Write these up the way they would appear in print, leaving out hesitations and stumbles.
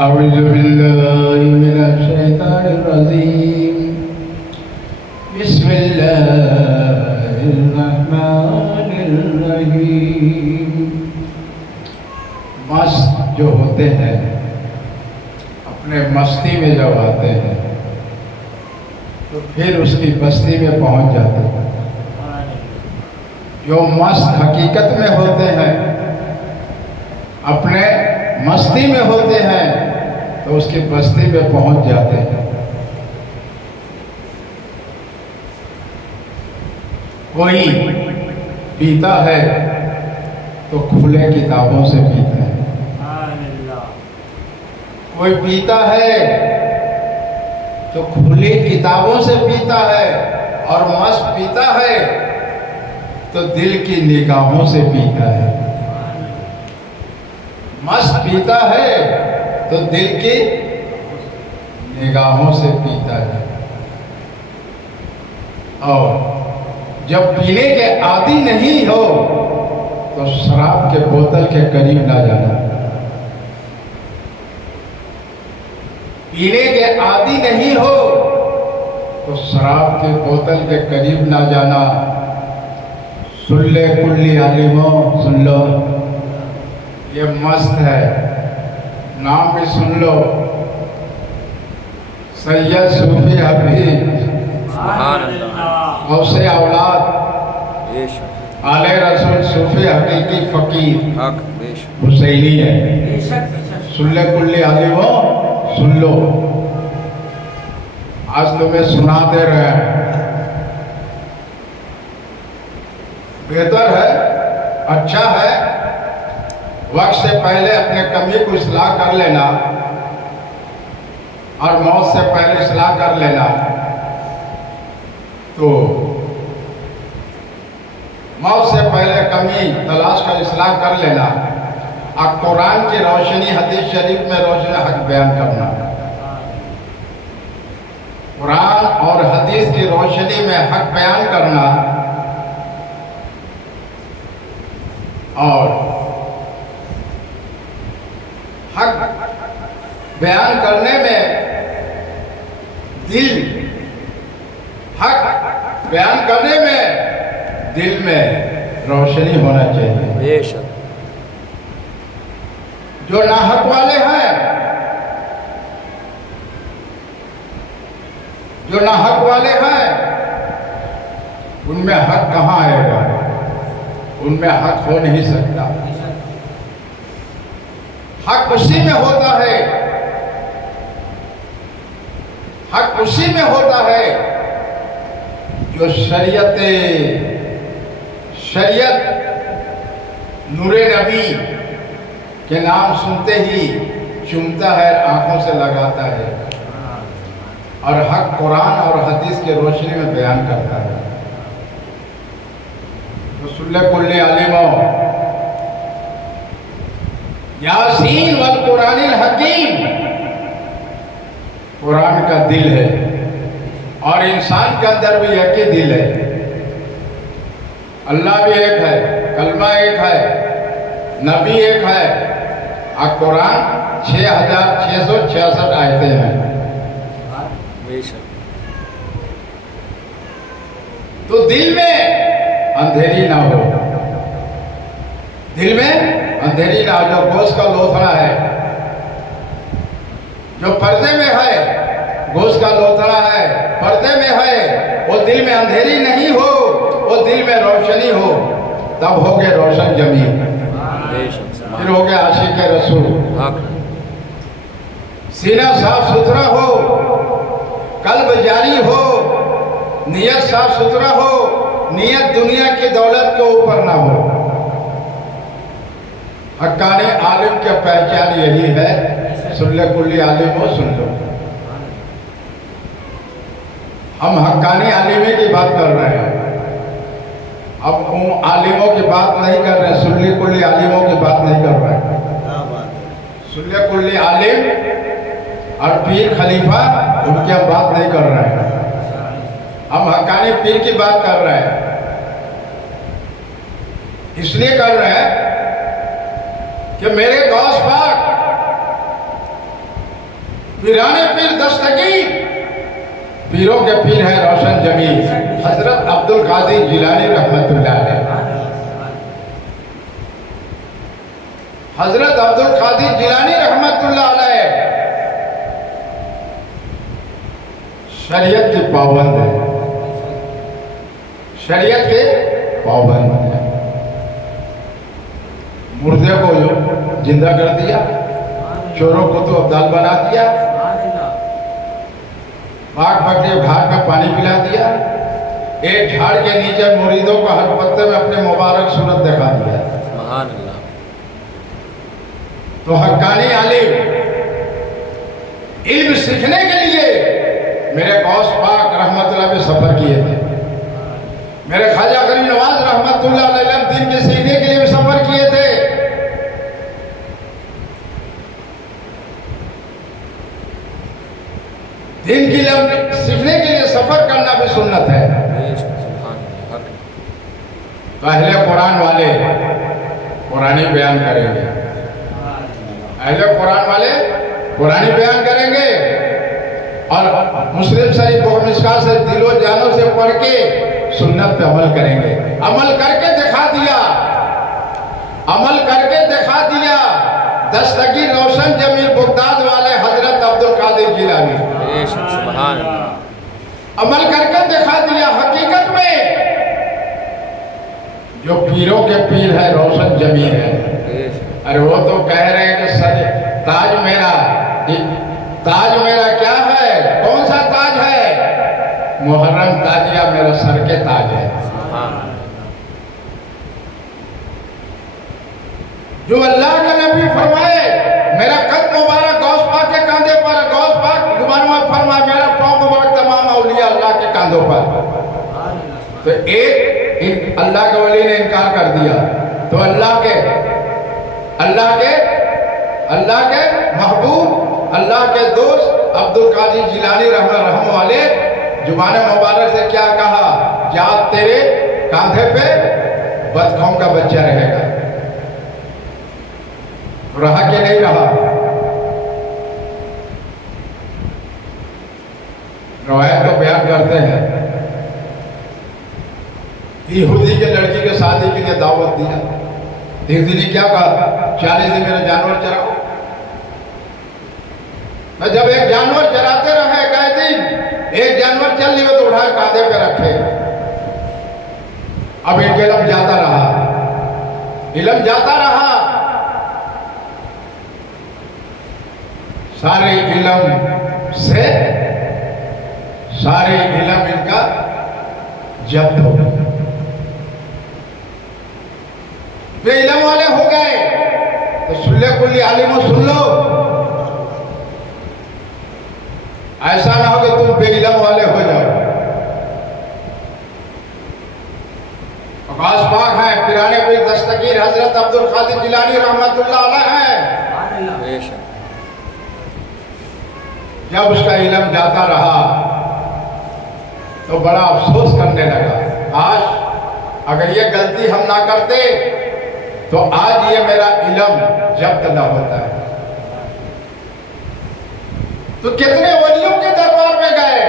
अऊज़ु बिल्लाहि मिनश शैतानिर रजीम। बिस्मिल्लाहिर रहमानिर रहीम। मस्त जो होते हैं अपने मस्ती में जब आते हैं तो फिर उसकी बस्ती में पहुंच जाते हैं। जो मस्त हकीकत में होते हैं, अपने मस्ती में होते हैं, तो उसकी बस्ती में पहुंच जाते हैं। कोई पीता है तो खुले किताबों से पीता है। कोई पीता है तो खुली किताबों से पीता है, और मस्त पीता है तो दिल की निगाहों से पीता है। मस्त पीता है तो दिल की निगाहों से पीता है। और जब पीने के आदी नहीं हो तो शराब के बोतल के करीब ना जाना। पीने के आदी नहीं हो तो शराब के बोतल के करीब ना जाना। सुन ले कुल्ली आलिमों, सुन लो, ये मस्त है, नाम भी सुन लो। सैयद सूफी हबीब गौसे औलाद आले रसूल सूफी हकीकी फकीर हुसैनी है। सुन ले कुल्ली आलिमों, सुन लो, आज तुम्हें सुनाते रहे। बेहतर है, अच्छा है, वक्त से पहले अपने कमी को इस्लाह कर लेना और मौत से पहले इस्लाह कर लेना। तो मौत से पहले कमी तलाश कर इस्लाह कर लेना, और कुरान की रोशनी हदीस शरीफ में रोशनी हक बयान करना। कुरान और हदीस की रोशनी में हक बयान करना, और हक बयान करने में दिल, हक बयान करने में दिल में रोशनी होना चाहिए। बेशक जो नाहक वाले हैं, जो नाहक वाले हैं, उनमें हक कहाँ आएगा? उनमें हक हो नहीं सकता। हक उसी में होता है, हक उसी में होता है जो शरीयत नूरे नबी के नाम सुनते ही चूमता है, आंखों से लगाता है, और हक कुरान और हदीस की रोशनी में बयान करता है। तो सुल्ले कुल्ले आलिमो, यासीन वल कुरानिल हकीम, कुरान का दिल है, और इंसान के अंदर भी एक ही दिल है। अल्लाह भी एक है, कलमा एक है, नबी एक है, और कुरान 6666 आयतें हैं। तो दिल में अंधेरी ना हो, दिल में अंधेरी ना हो। जो गोश्त का लोथड़ा है, जो पर्दे में है, गोश्त का लोथड़ा है, पर्दे में है, वो दिल में अंधेरी नहीं हो, वो दिल में रोशनी हो, तब हो गए रोशन जमीन, फिर हो गए आशिक रसूल। सीना साफ सुथरा हो, कल्ब जारी हो, नियत साफ सुथरा हो, नियत दुनिया की दौलत के ऊपर ना हो। हक्कानी आलिम की पहचान यही है। सुन ले कुल्ली आलिम हो, सुन लो। हम हक्कानी आलिमी की बात कर रहे हैं, अब उन आलिमों की बात नहीं कर रहे हैं, सुल्ली कुल्ली आलिमों की बात नहीं कर रहे हैं। सुल्ली कुल्ली आलिम और पीर खलीफा, उनकी हम बात नहीं कर रहे हैं। हम हक्कानी पीर की बात कर रहे हैं। इसलिए कर रहे हैं कि मेरे गौस पाक पीराने पीर दस्तगीर, पीरों के पीर है रोशन जमीर हजरत अब्दुल कादिर जिलानी रहमतुल्लाह अलैह। हजरत अब्दुल कादिर जिलानी रहमतुल्लाह अलैह शरीयत के पाबंद है, शरीयत के पाबंद है। मुर्दे को जिंदा कर दिया, चोरों को तो अब्दाल बना दिया, बाघ बकरी घाट में पानी पिला दिया, एक झाड़ के नीचे मुरीदों को हर पत्ते में अपने मुबारक सूरत दिखा दिया। सुभान अल्लाह। तो हक्कानी आलिम इल्म सीखने के लिए मेरे गौस पाक रहमतुल्लाह पे सफर किए थे, मेरे ख्वाजा गरीब नवाज रहमतुल्लाह अलैह दीन के सीखने के लिए भी सफर किए थे। दीन की सीखने के लिए सफर करना भी सुन्नत है। तो अहले कुरान वाले कुरानी बयान करेंगे, अहले कुरान वाले कुरानी बयान करेंगे और मुस्लिम शरीफ मिशका से दिलो जानो से पढ़ के सुन्नत पे अमल करेंगे। अमल करके दिखा दिया, अमल करके दिखा दिया दस्तगीर रोशन जमील बगदाद वाले हजरत अब्दुल कादिर जिलानी। सुभान अल्लाह। अमल करके दिखा दिया। हकीकत में जो पीरों के पीर है रोशन जमीन है। अरे वो तो कह रहे हैं कि सर ताज मेरा, ताज मेरा क्या है, कौन सा ताज है? मुहर्रम ताजिया मेरा सर के ताज है। जो अल्लाह का नबी फरमाए मेरा कद मुबारक गौस पाक के कांधे पर, गौस पाक जुबान में फरमाए मेरा पाँव मुबारक तमाम औलिया अल्लाह के कांधों पर। तो एक अल्लाह के वली ने इनकार कर दिया, तो अल्लाह के महबूब, अल्लाह के दोस्त अब्दुल कादिर जिलानी रहम वाले जुबान मुबारक से क्या कहा? क्या तेरे कांधे पे बदखों का बच्चा रहेगा? रहा कि नहीं रहा? रवायत तो बयान करते हैं यहूदी के लड़की के शादी के लिए दावत दिया। यहूदी ने क्या कहा? 40 दिन मेरा जानवर चराओ। तो जब एक जानवर चराते रहे कई दिन, एक जानवर चल लिए तो उठाए कांधे पे रखे। अब इनके इल्म जाता रहा, इल्म जाता रहा, सारे इल्म से सारे इल्म इनका जब्त हो गया। वे इल्म वाले हो गए तो सुल्ले कुल्ली आलिमों सुन लो, ऐसा ना हो कि तुम बेइल्म वाले हो जाओ। आकाश पाक है, पिराने पीर दस्तगीर हजरत अब्दुल कादिर जिलानी रहमतुल्लाह अलैह है। जब उसका इल्म जाता रहा तो बड़ा अफसोस करने लगा, आज अगर ये गलती हम ना करते तो आज ये मेरा इल्म जब्त न होता है। तो कितने वलियों के दरबार में गए,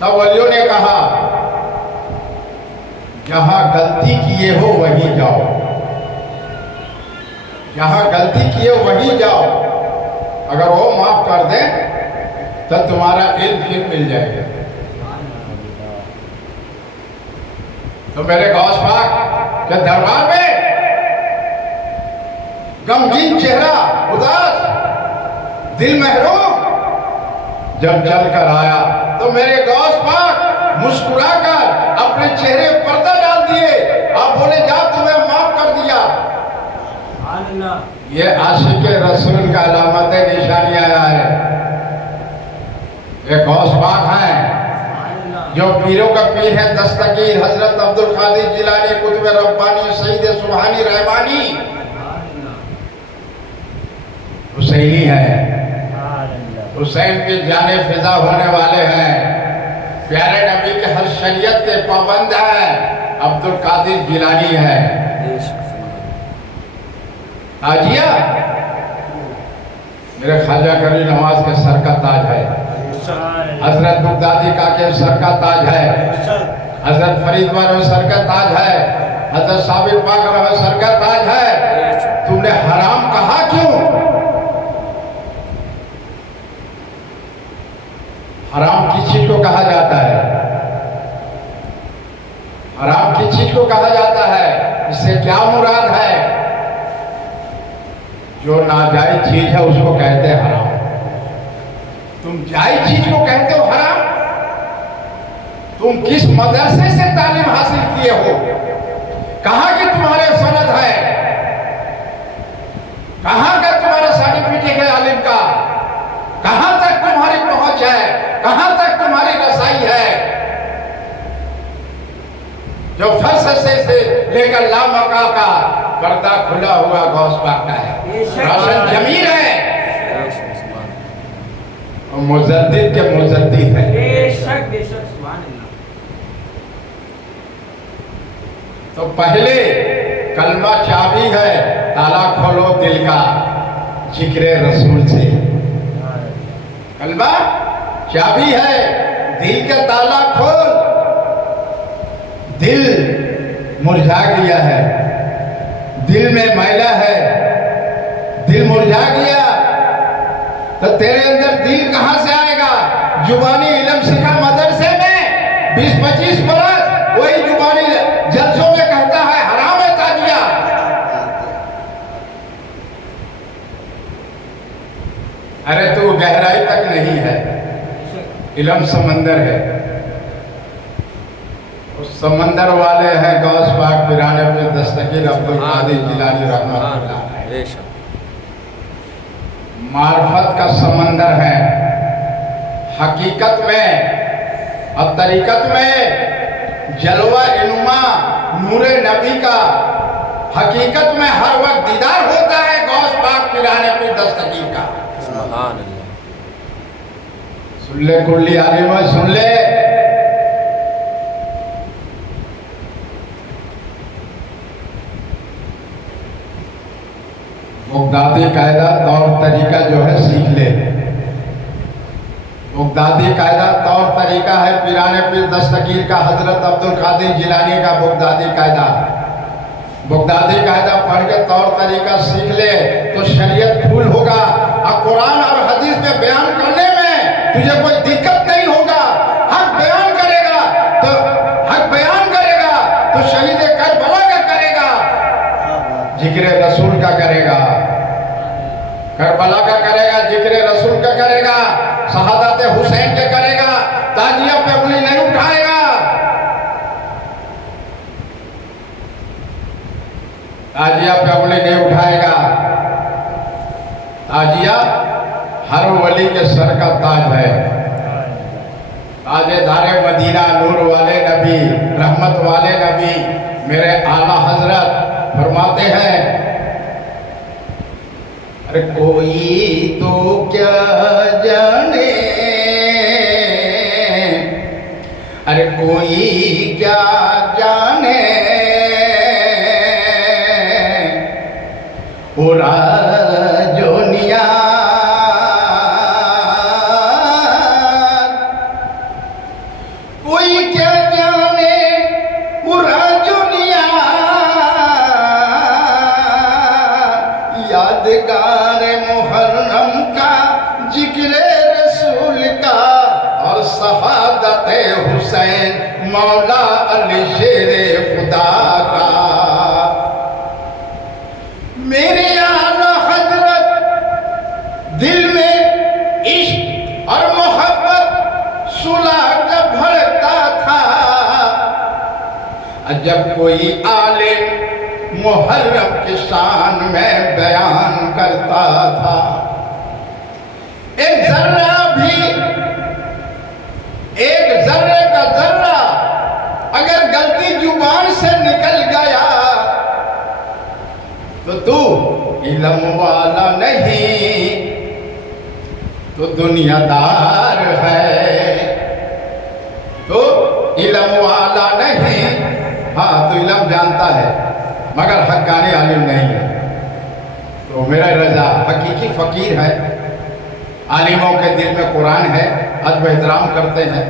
सब वलियों ने कहा जहां गलती किए हो वहीं जाओ, जहां गलती किए वहीं जाओ, अगर वो माफ कर दे तो तुम्हारा इल्म फिर मिल जाएगा। तो मेरे गौस पाक के दरबार में गमगीन चेहरा, उदास दिल महरूम जब चल कर आया तो मेरे गौस पाक मुस्कुराकर अपने चेहरे पर्दा डाल दिए। आप बोले जा तुम्हें माफ कर दिया। ये आशिक रसूल का अलामत निशानियां है। ये गौस पाक हैं जो पीरों का पीर है दस्तगीर हजरत अब्दुल कादिर जिलानी कुतुब रब्बानी सईद सुबहानी रहमानी हुसैनी है। हुसैन के जाने फिजा होने वाले हैं, प्यारे नबी के हर शरीयत के पाबंद है, अब्दुल कादिर जिलानी है। ताजिया मेरे ख्वाजा करीम नवाज के सर का ताज है, हजरत बगदादी का के सर का ताज है, हजरत फरीद वाले सर का ताज है, हजरत साबिर पाक रहे सर का ताज है। तुमने हराम कहा क्यों? हराम किस चीज को कहा जाता है? हराम किस चीज को कहा जाता है? इससे क्या मुराद है? जो नाजायज चीज है उसको कहते हैं हराम। तुम जायज चीज को कहते हो हराम? तुम किस मदरसे से तालीम हासिल किए हो? कहां की तुम्हारे सनद है? कहां का तुम्हारा सर्टिफिकेट है आलिम का? कहां तक तुम्हारी पहुंच है? कहां तक तुम्हारी रसाई है? जो फर्श से लेकर लामका का पर्दा खुला हुआ गौस पाक का है, रोशन जमीन है और मुजद्दिद के मुजद्दिद है। तो पहले कलमा चाबी है, ताला खोलो दिल का जिक्र रसूल से। कलमा चाबी है, दिल का ताला खोल। दिल मुरझा गया है, दिल में मैला है, दिल मुरझा गया तो तेरे अंदर दिल कहां से आएगा? जुबानी इल्म सीखा मदरसे में 20-25 बरस, वही जुबानी जलसों में कहता है हराम है ताजिया। अरे तू गहराई तक नहीं है, इल्म समंदर है। उस समंदर वाले हैं गौस पाक पिराने पे दस्तगीर अब्दुल कादिर जिलानी रहमतुल्लाह अलैह। मार्फत का समंदर है। हकीकत में और तरीकत में जलवा इनुमा नूरे नबी का हकीकत में हर वक्त दीदार होता है गौस पाक पिराने पे दस्तगीर का। सुभान अल्लाह। सुन ले कुल्ली आलिम, सुन ले। बगदादी कायदा तौर तरीका जो है सीख ले। बगदादी कायदा तौर तरीका है पिराने पीर दस्तगीर का, हजरत अब्दुल कादिर जिलानी का बगदादी कायदा। बगदादी कायदा पढ़ के तौर तरीका सीख ले तो शरीयत फूल होगा और कुरान और हदीस में बयान करने में तुझे कोई दिक्कत नहीं होगा। हक बयान करेगा तो हक बयान करेगा तो शहीद करबला का करेगा, जिक्र रसूल का करेगा, करबला का करेगा, जिक्र रसूल का करेगा, शहादत हुसैन का करेगा, ताजिया पे उंगली नहीं उठाएगा। ताजिया पे उंगली नहीं उठाएगा। ताजिया हर वली के सर का ताज है। ताजेदारे मदीना, नूर वाले नबी, रहमत वाले नबी, मेरे आला हजरत फरमाते हैं, अरे कोई तो क्या जाने, अरे कोई क्या जाने, पूरा जोनिया कोई क्या जाने, पूरा जोनिया यादगार मुहर्रम का, जिक्र रसूल का और शहादत हुसैन मौला अली शेरे खुदा का। मेरे आला हजरत दिल में इश्क और मोहब्बत सुलह का भरता था। जब कोई आलिम मुहर्रम की शान में बयान करता था, एक जर्रा भी, एक जर्रे का जर्रा अगर गलती जुबान से निकल गया तो तू इल्म वाला नहीं, तो दुनियादार है। तो इल्म वाला नहीं, हाँ तो इल्म जानता है मगर हक्कानी आलिम नहीं है। तो मेरा रजा हकीकी फकीर है, आलिमों के दिल में कुरान है, अदब एहतराम करते हैं,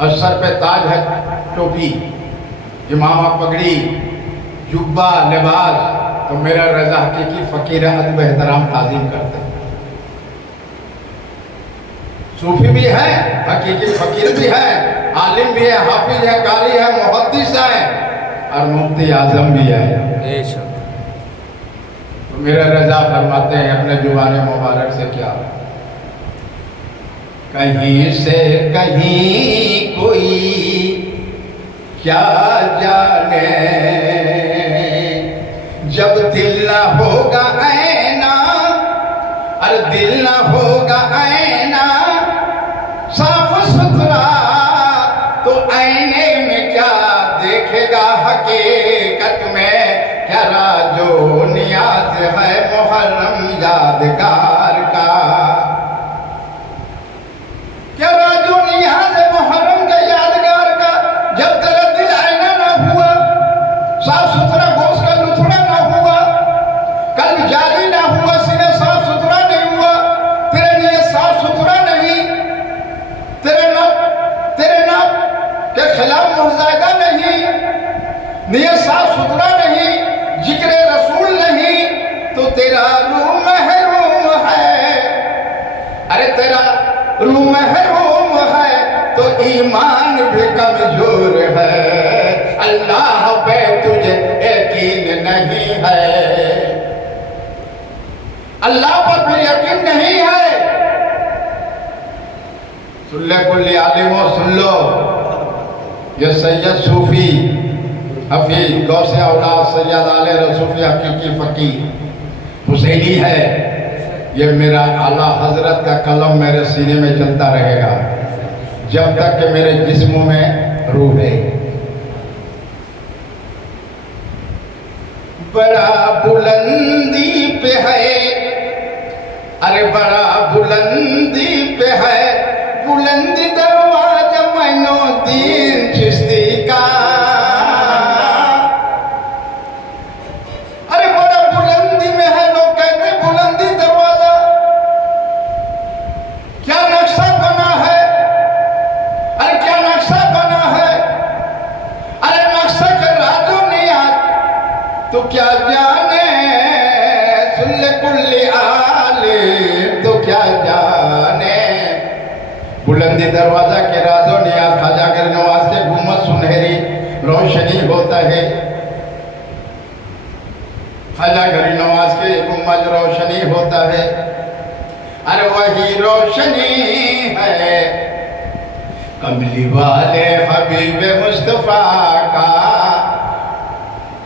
और सर पे ताज है, टोपी, इमामा, पगड़ी, जुब्बा, लिबास, तो मेरा रजा हकीकी फ़कीर अदब एहतराम ताज़ीम करते हैं। सूफी भी है, हकीकी फ़कीर भी है, आलिम भी है, हाफिज है, कारी है, मुहद्दिस है, और मुफ्ती आज़म भी है। तो मेरा रजा फरमाते हैं अपने जुबान मुबारक से, क्या कहीं से कहीं कोई क्या जाने, जब दिल ना होगा ऐना, अरे दिल ना होगा ऐना साफ सुथरा, तो ऐने में क्या देखेगा हकीकत में, क्या राजो नियाज है मुहर्रम यादगार का, क्या राजो नियाज है मुहर्रम का यादगार का। जब तेरा दिल आईना ना हुआ, साफ सुथरा गोश्त का लुथड़ा ना हुआ, कल्ब जारी ना हुआ, सीने साफ सुथरा नहीं हुआ, तेरे लिए साफ सुथरा नहीं, तेरे नब के खिलाफ मुहजादा नहीं, नियत साफ सुथरा नहीं, जिक्र रसूल नहीं, तो तेरा रूह महरूम है। अरे तेरा रूह महरूम है तो ईमान भी कमजोर है, अल्लाह पे तुझे यकीन नहीं है, अल्लाह पर फिर यकीन नहीं है। सुन ले कुल्ली आलिमों, सुन लो, ये सैयद सूफी हफीज गौसे औलाद सैयद आले रसूफी हकीकी फ़कीर हुसैनी है। ये मेरा आला हजरत का कलम मेरे सीने में चलता रहेगा जब तक कि मेरे जिस्म में रूह है। बड़ा बुलंदी पे है, अरे बड़ा बुलंदी पे है, बुलंदी दरवाजा मोइनुद्दीन चिश्ती का, अरे बड़ा बुलंदी में है, लोग कहते बुलंदी दरवाजा, क्या नक्शा बना है, अरे क्या नक्शा बना है, अरे नक्शा के राजों ने आज तो क्या जाने, सुन ले कुल्ली आलिम तो क्या जाने, बुलंदी दरवाजा के राजों ने आज खाजा कर नवाज के गुम्मत सुनहरी रोशनी होता है, खाजा गरी नवाज के गुम्मत रोशनी होता है, अरे वही रोशनी है कमली वाले हबीब मुस्तफा का,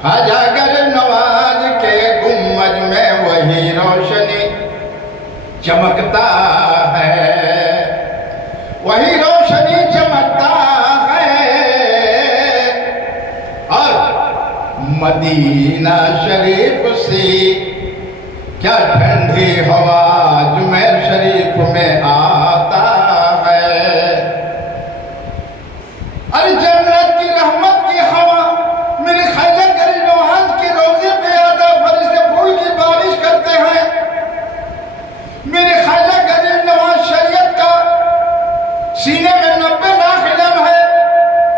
खाजा गर नवाज के गुम्मत में वही रोशनी चमकता है, वही रोशनी चमकता है, और मदीना शरीफ से क्या ठंडी हवा जुमैर शरीफ में आता है, अरे जन्नत की रहमत की हवा मेरे ख्याल गरी नवाज के रोजे पे आता, फरिश्ते फूल की बारिश करते हैं, मेरे ख्याल गरी नवाज शरीयत का सीने में 90 लाख इल्म है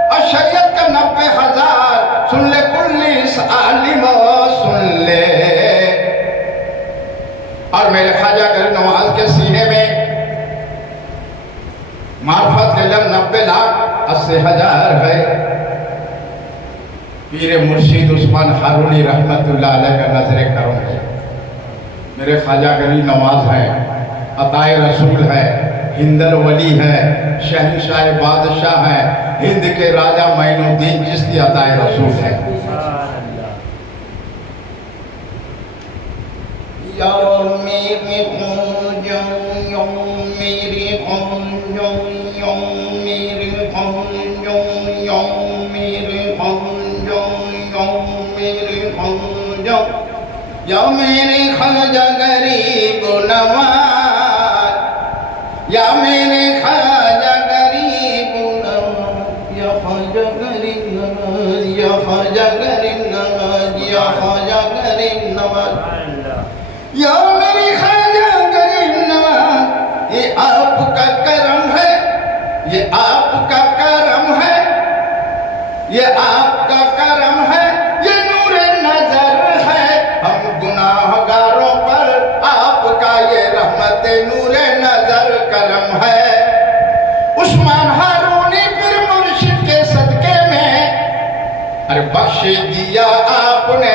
और शरीयत का 90,000। सुन ले कुल्ली आलिम सुन ले, और मेरे ख्वाजा गरीब नवाज के सीने में मार्फत इल्म 90 लाख 80,000 है। पीर मुर्शिद उस्मान हारूनी रहमतुल्लाह अलैह का नजर करम है, मेरे ख्वाजा गरीब नवाज है, अताए रसूल है, हिंदल वली है, शहनशाह बादशाह है, हिंद के राजा मोइनुद्दीन चिश्ती अताए रसूल है। या मेरे ख्वाजा गरीब नवाज, या मेरे ख्वाजा गरीब नवाज, या ख्वाजा गरीब नवाज, या ख्वाजा गरीब नवाज, या ख्वाजा गरीब नवाज, या मेरे ख्वाजा गरीब नवाज, दिया आपने,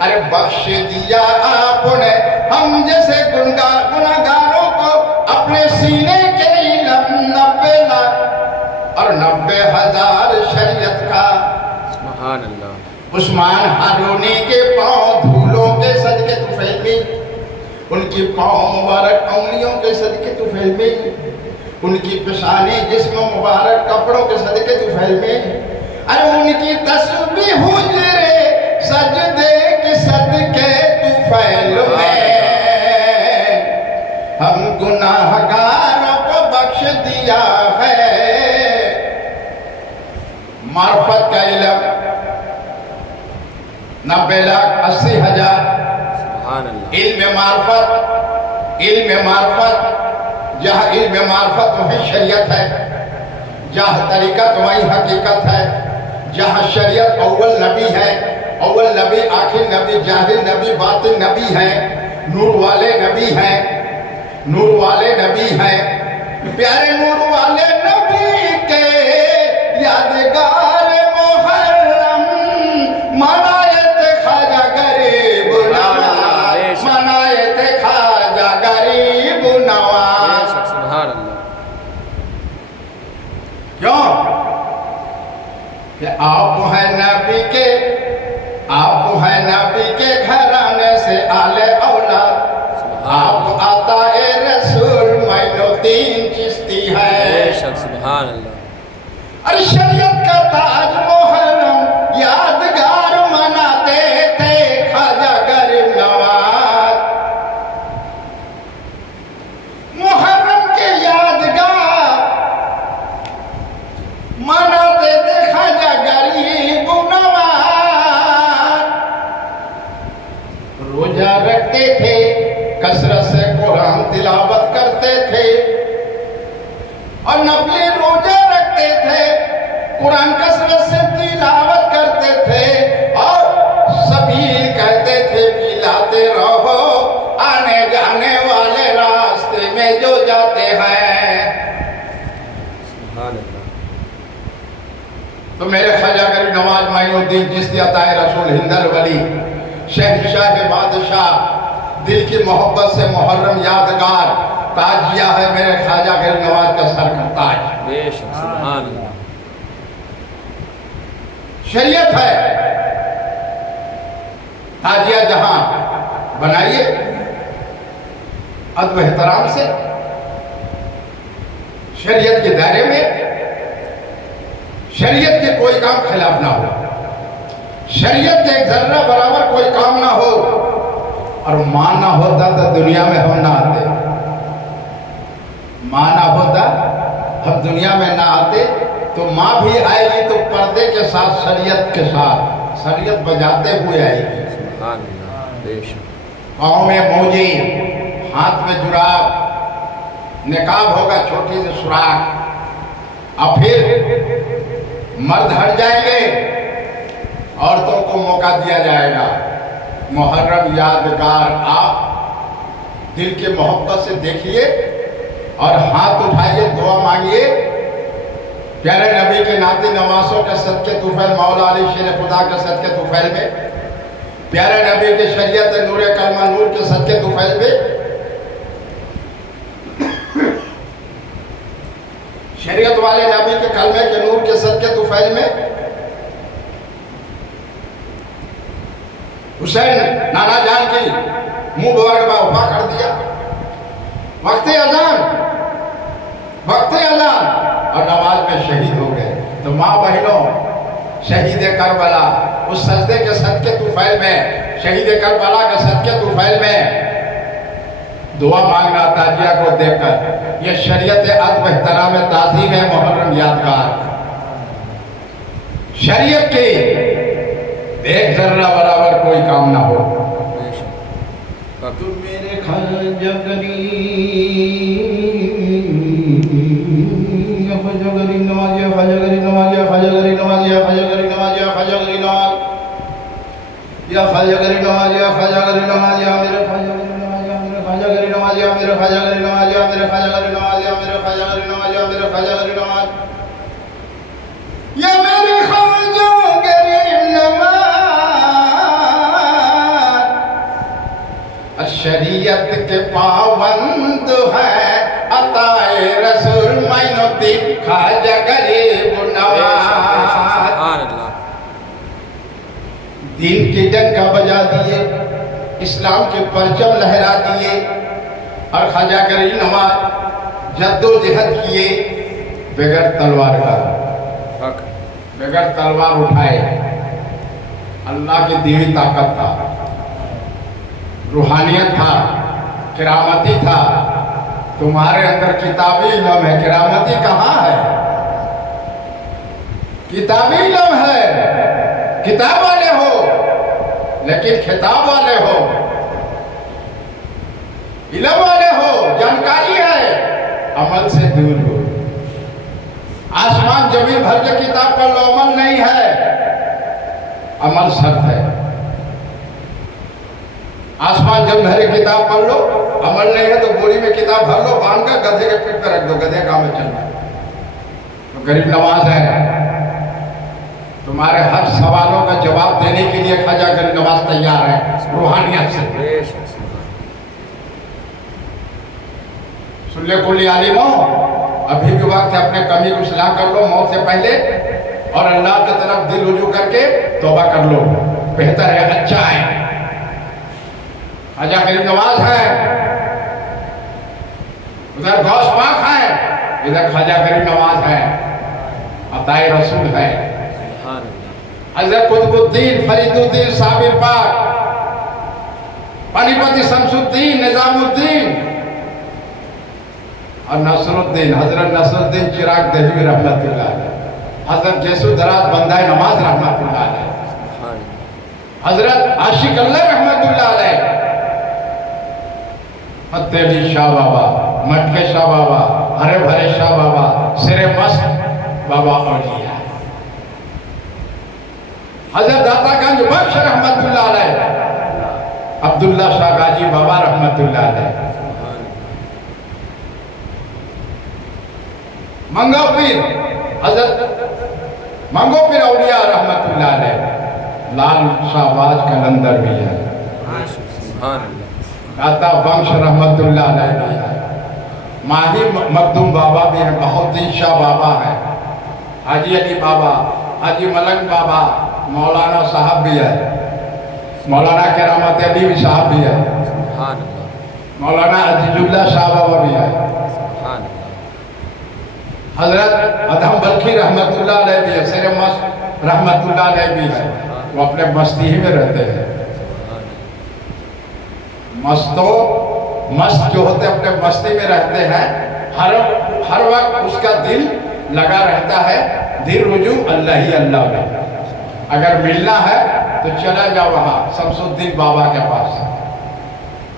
अरे बख्श दिया आपने हम जैसे गुनाहगारों को अपने सीने के इल्म 90 लाख और 90,000 शरीयत का। सुभान अल्लाह। उस्मान हारूनी के पांव धूलों के सदके तुफैल में, उनकी पांव मुबारक उंगलियों के सदके तुफैल में, उनकी पेशानी जिस्म मुबारक कपड़ों के सदके तुफैल में, अरे उनकी तस्बीह हुजरे सजदे के सदके तुफैल में हम गुनाहगारों को बख्श दिया है। मार्फत का इल्म 90,80,000। सुभान अल्लाह। इल्म मार्फत जहाँ इल्म मार्फत वहीं शरीयत है, जहाँ तरीक़त वहीं हकीकत है, जहाँ शरीयत अव्वल नबी है, अव्वल नबी आखिर नबी, जाहिर नबी बातिन नबी है, नूर वाले नबी हैं, नूर वाले नबी हैं, प्यारे नूर वाले नबी के यादगार मुहर्रम मनाए थे ख्वाजा गरीब नवाज, मनाए थे ख्वाजा गरीब नवाज। सुभान अल्लाह। क्यों कि आप हैं नबी के, आप हैं नबी के घराने से आले औलाद, आप आता ए रसूल मोइनुद्दीन चिश्ती है। सुभान अल्लाह। अरे शरीयत का ताज मुहर्रम यादगार मनाते थे ख्वाजा गरीब नवाज। मुहर्रम के यादगार मनाते थे ख्वाजा गरीब नवाज। रोजा रखते थे, कसरत से कुरान तिलावत करते थे और नफली रोजा रखते थे, कुरान कसरत से तिलावत करते थे और सबील कहते थे, पिलाते रहो आने जाने वाले रास्ते में जो जाते हैं। सुभान अल्लाह। तो मेरे ख्वाजा गरीब नवाज मोइनुद्दीन चिश्ती अताए रसूल हिंदल वली शहंशाह बादशाह दिल की मोहब्बत से मुहर्रम यादगार ताजिया है मेरे ख्वाजा गरीब नवाज का सर का ताज। बेशक। सुभान अल्लाह। शरीयत है, ताजिया जहां बनाइए अदब एहतराम से, शरीयत के दायरे में, शरीयत के कोई काम खिलाफ ना हो, शरीयत के एक जर्रा बराबर कोई काम ना हो। और माना होता तो दुनिया में हम ना आते, माना होता हम दुनिया में ना आते, तो माँ भी आएगी तो पर्दे के साथ, शरीयत के साथ, शरीयत बजाते हुए आएगी। सुभान अल्लाह। बेशक। पाँव में मोजी, हाथ में जुराब, निकाब होगा छोटी सी सुराख, और फिर मर्द हट जाएंगे, औरतों को मौका दिया जाएगा। मुहर्रम यादगार आप दिल के मोहब्बत से देखिए और हाथ उठाइए, दुआ मांगिए। प्यारे नबी के नाती नवासों के सदके तुफैल, मौला अली शेर खुदा के सदके तुफैल में, प्यारे नबी के शरीयत नूर कलमा नूर के सदके तुफैल में, शरीयत वाले नबी के कलमे के नूर के सदके तुफैल में हुसैन नाना जान की मुंह मुबारक वफा कर दिया। वक्ते अजान और नमाज में शहीद हो गए। तो माँ बहनों, शहीद करबला उस सजदे के सदके तुफैल में, शहीद करबला के सदके तुफैल में दुआ मांगना ताजिया को देखकर, यह शरीयत अदब एहतराम ताज़ीम है मुहर्रम यादगार। शरीयत के एक जर्रा बराबर कोई काम ना हो। तुम मेरे ख्वाजा गरीब नवाजिया, ख्वाजा गरीब नवाजिया, ख्वाजा गरीब नवाजिया, ख्वाजा गरीब नवाजिया, ख्वाजा गरीब नवाज, या ख्वाजा गरीब नवाजिया, ख्वाजा गरीब नवाजिया, मेरे ख्वाजा गरीब नवाजिया, मेरे ख्वाजा गरीब नवाजिया, मेरे ख्वाजा गरीब नवाजिया, मेरे ख्वाजा गरीब नवाजिया, मेरे ख्वाजा गरीब नवाजिया, मेरे ख्वाजा गरीब नवाज, या मेरे ख्वाजा गरीब नमाज शरीयत के पाबंद है अताए रसूल मोइनुद्दीन ख्वाजा गरीब नवाज। दीन की डंका बजा दिए, इस्लाम के परचम लहरा दिए और ख्वाजा गरीब नवाज जद्दोजहद किए बगैर तलवार का, बगैर तलवार उठाए। अल्लाह की दी हुई ताकत था, रूहानियत था, किरामती था। तुम्हारे अंदर किताबी इल्म है, किरामती कहाँ है? किताबी इल्म है, किताब वाले हो लेकिन खिताब वाले हो, इल्म वाले हो, जानकारी है, अमल से दूर हो। आसमान जमीन भर के किताब पर लो, अमल नहीं है, अमल शर्त है। आसमान जमीन भर के किताब पढ़ लो, अमल नहीं है तो बोरी में किताब भर लो, बांध कर गधे के पीठ पर रख दो, गधे काम में चलना। तो गरीब नवाज है, तुम्हारे हर सवालों का जवाब देने के लिए ख्वाजा गरीब नवाज तैयार है रूहानियत से। सुन ले कुल आलिमों, अभी भी वक्त है, अपने कमी को इस्लाह कर लो मौत से पहले और अल्लाह की तरफ दिल रुजू करके तौबा कर लो, बेहतर है, अच्छा है। ख्वाजा गरीब नवाज है, उधर गौस पाक है, इधर ख्वाजा गरीब नवाज है, अताए रसूल है, हज़रत कुतुबुद्दीन फरीदुद्दीन साबिर पाक, पानीपति शमसुद्दीन निजामुद्दीन और नसरुद्दीन, हजरत नसरुद्दीन चिराग दहलवी रहमतुल्लाह अलैह, हजरत जसूदराज बंदाए नमाज रहमतुल्लाह अलैह, हजरत आशिक अल्लाह रहमतुल्लाह अलैह, फतेह अली शाह बाबा, मटके शाह बाबा, हरे भरे शाह बाबा, सिरे मस्त बाबा औलिया, हजरत दातागंज बख्श रहमतुल्लाह अलैह, अब्दुल्ला शाह गाजी बाबा रहमतुल्लाह अलैह, मंगो पीर हजरत मंगो पीर औलिया रहमतुल्लाह अलैह, लाल शाहबाज कलंदर भी है, दाता वंश रहमतुल्लाह अलैह भी है, माही मखदूम बाबा भी है, बहुद्दीन शाह बाबा है, हाजी अली बाबा, हाजी मलंग बाबा, मौलाना साहब भी है, मौलाना करामत अली भी साहब भी है, मौलाना अजीजुल्लाह शाह बाबा भी है, हजरत अदम बल्खी रहमतुल्लाह अलैह भी है, शेर मस्त रहमतुल्लाह अलैह भी है। वो अपने मस्ती ही में रहते हैं। मस्त जो होते अपने मस्ती में रहते हैं, हर वक्त उसका दिल लगा रहता है, दिल रुजू अल्लाह ही अल्लाह में। अगर मिलना है तो चला जाओ वहाँ शमसुद्दीन बाबा के पास,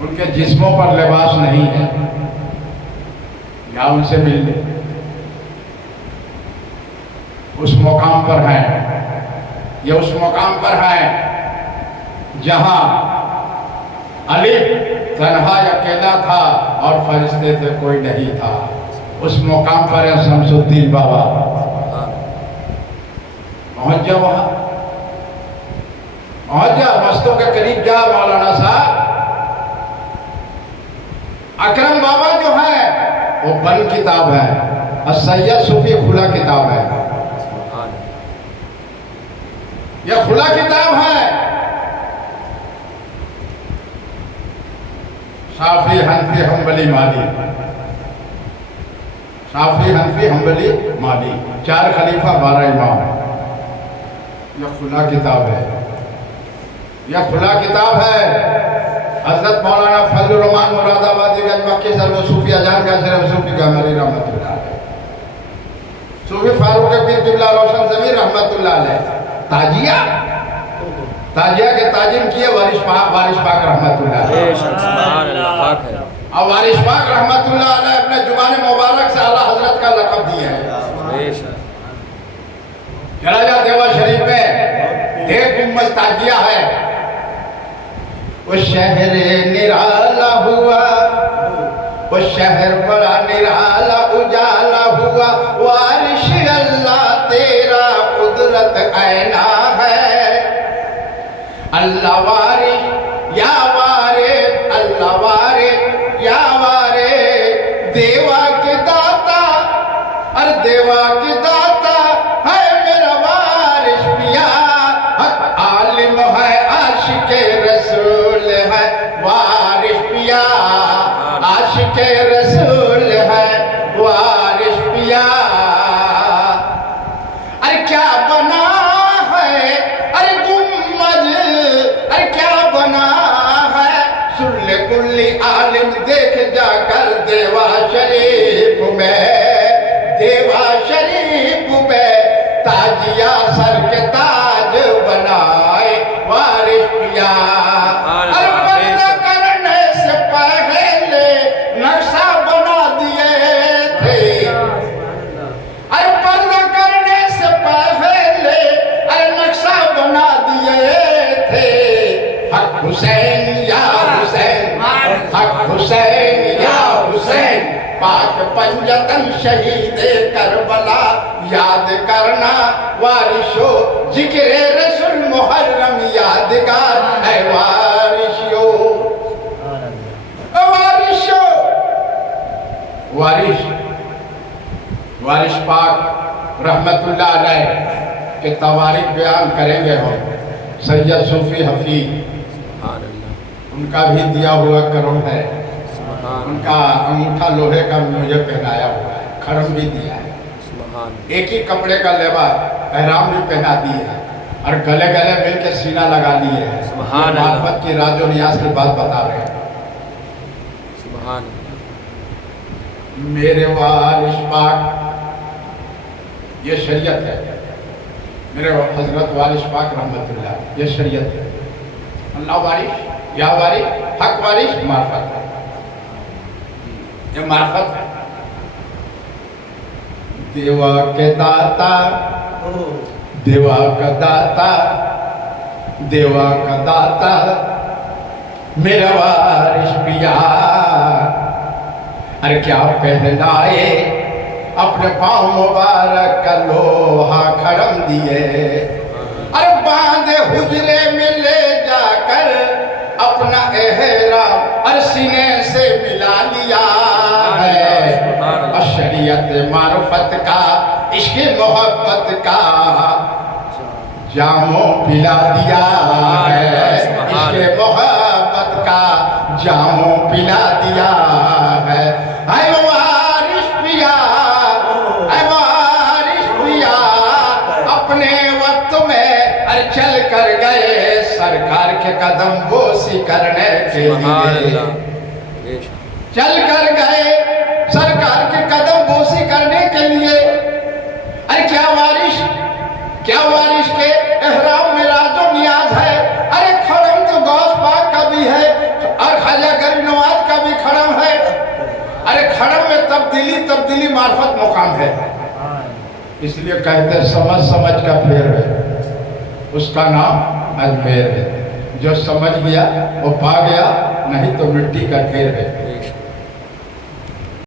उनके जिस्मों पर लिबास नहीं है, या उनसे मिल ले, उस मुकाम पर है, ये उस मुकाम पर है जहां अली तन्हा अकेला था और फरिश्ते थे कोई नहीं था, उस मुकाम पर है शमसुद्दीन बाबा। पहुंच जा, वहां पहुंच जा, मस्तों के करीब जा मौलाना साहब। अकरम बाबा जो है वो बंद किताब है, और सैयद सूफी खुला किताब है, यह खुला किताब है। शाफी हनफी हम्बली माली, शाफी हनफी हम्बली माली, 4 खलीफा 12 इमाम, यह खुला किताब है, यह खुला किताब है। हजरत मौलाना फजलुर रहमान मुरादाबादी गंज मक्की सर्व सूफी अजान का सिर्फ सूफी का मरी रहमतुल्लाह अलैह, सूफी फारूक पीर किबला रोशन जमीर रहमतुल्लाह अलैह, ताजिया के ताजिम किए वारिस पाक रहमतुल्लाह अलैह, और वारिस पाक रहमतुल्लाह अलैह अपने जुबान मुबारक से आला हजरत का लक़ब दिए हैं। चला जा देवा शरीफ में एक गुम्बद ताजिया है, वो शहर निराला हुआ, वो शहर बड़ा निराला उजाला हुआ, वारिश अल्लाह तेरा कुदरत ऐना है, अल्लाह वारे या वारे, अल्लाह वारे या वारे, देवा के दाता, अरे देवा के दाता है मेरा वारिश पिया, आलिम है आशिक रसूल है वारिश पिया, आशिक रसूल है वारिश पिया। अरे क्या बना है, अरे गुम्मज, अरे क्या बना है, सुल्ले कुल्ली आलिम देख जाकर देवा शरीफ में, देवा शरीफ में ताजिया सर के ताज बनाए वारिश पिया। अरे पर्दा करने से पहले नक्शा बना दिए थे, अरे पर्दा करने से पहले अरे नक्शा बना दिए थे, हक हुसैन या हुसैन, हक हुसैन या हुसैन, पाक पंजतन शहीद करबला याद करना वारिशो, जिक्र रसूल मुहर्रम यादगार है वारिशो, वारिशो, वारिश, वारिश पाक रहमतुल्लाह अलैह के तवारीख बयान करेंगे हम सैयद सूफी हफीज, उनका भी दिया हुआ करम है, उनका अंगूठा लोहे का मुझे पहनाया हुआ है, खड़म भी दिया है, एक ही कपड़े का लेवा एहराम भी पहना दिए है और गले गले मिल के सीना लगा लिए है। मार्फत की राजो नियाज की बात बता रहे हैं। मेरे वारिश पाक, ये शरीयत है, मेरे हजरत वारिश पाक रहमतुल्लाह, ये शरीयत है। अल्लाह वारिश या वारिश, हक वारिश मार्फत है, ये मार्फत है। देवा के दाता, देवा का दाता, देवा का दाता मेरा वारिश पिया, अरे क्या पहनाए अपने पाँव मुबारक का लोहा खड़म दिए, अरे बांधे हुजरे में ले जाकर अपना एहराम अरे सीने से मिला लिया है, शरीयत मार्फत का इश्क मोहब्बत का जामो पिला दिया है, इश्क मोहब्बत का जामो पिला दिया है। ऐ वारिश पिया, ऐ वारिश पिया, अपने वक्त में अरे चल कर गए सरकार के कदम बोसी करने के लिए, चल कर गए सरकार के कदम बोसी करने के लिए। अरे क्या वारिश, क्या वारिश के एहराम में राजो नियाज है, अरे खड़म तो गौस पाक का भी है और ख्वाजा गरीब नवाज का भी खड़म है, अरे खड़म में तब्दीली, तब्दीली मार्फत मुकाम है, इसलिए कहते समझ समझ का फेर है, उसका नाम अजमेर है, जो समझ गया वो पा गया, नहीं तो मिट्टी का ढेर है।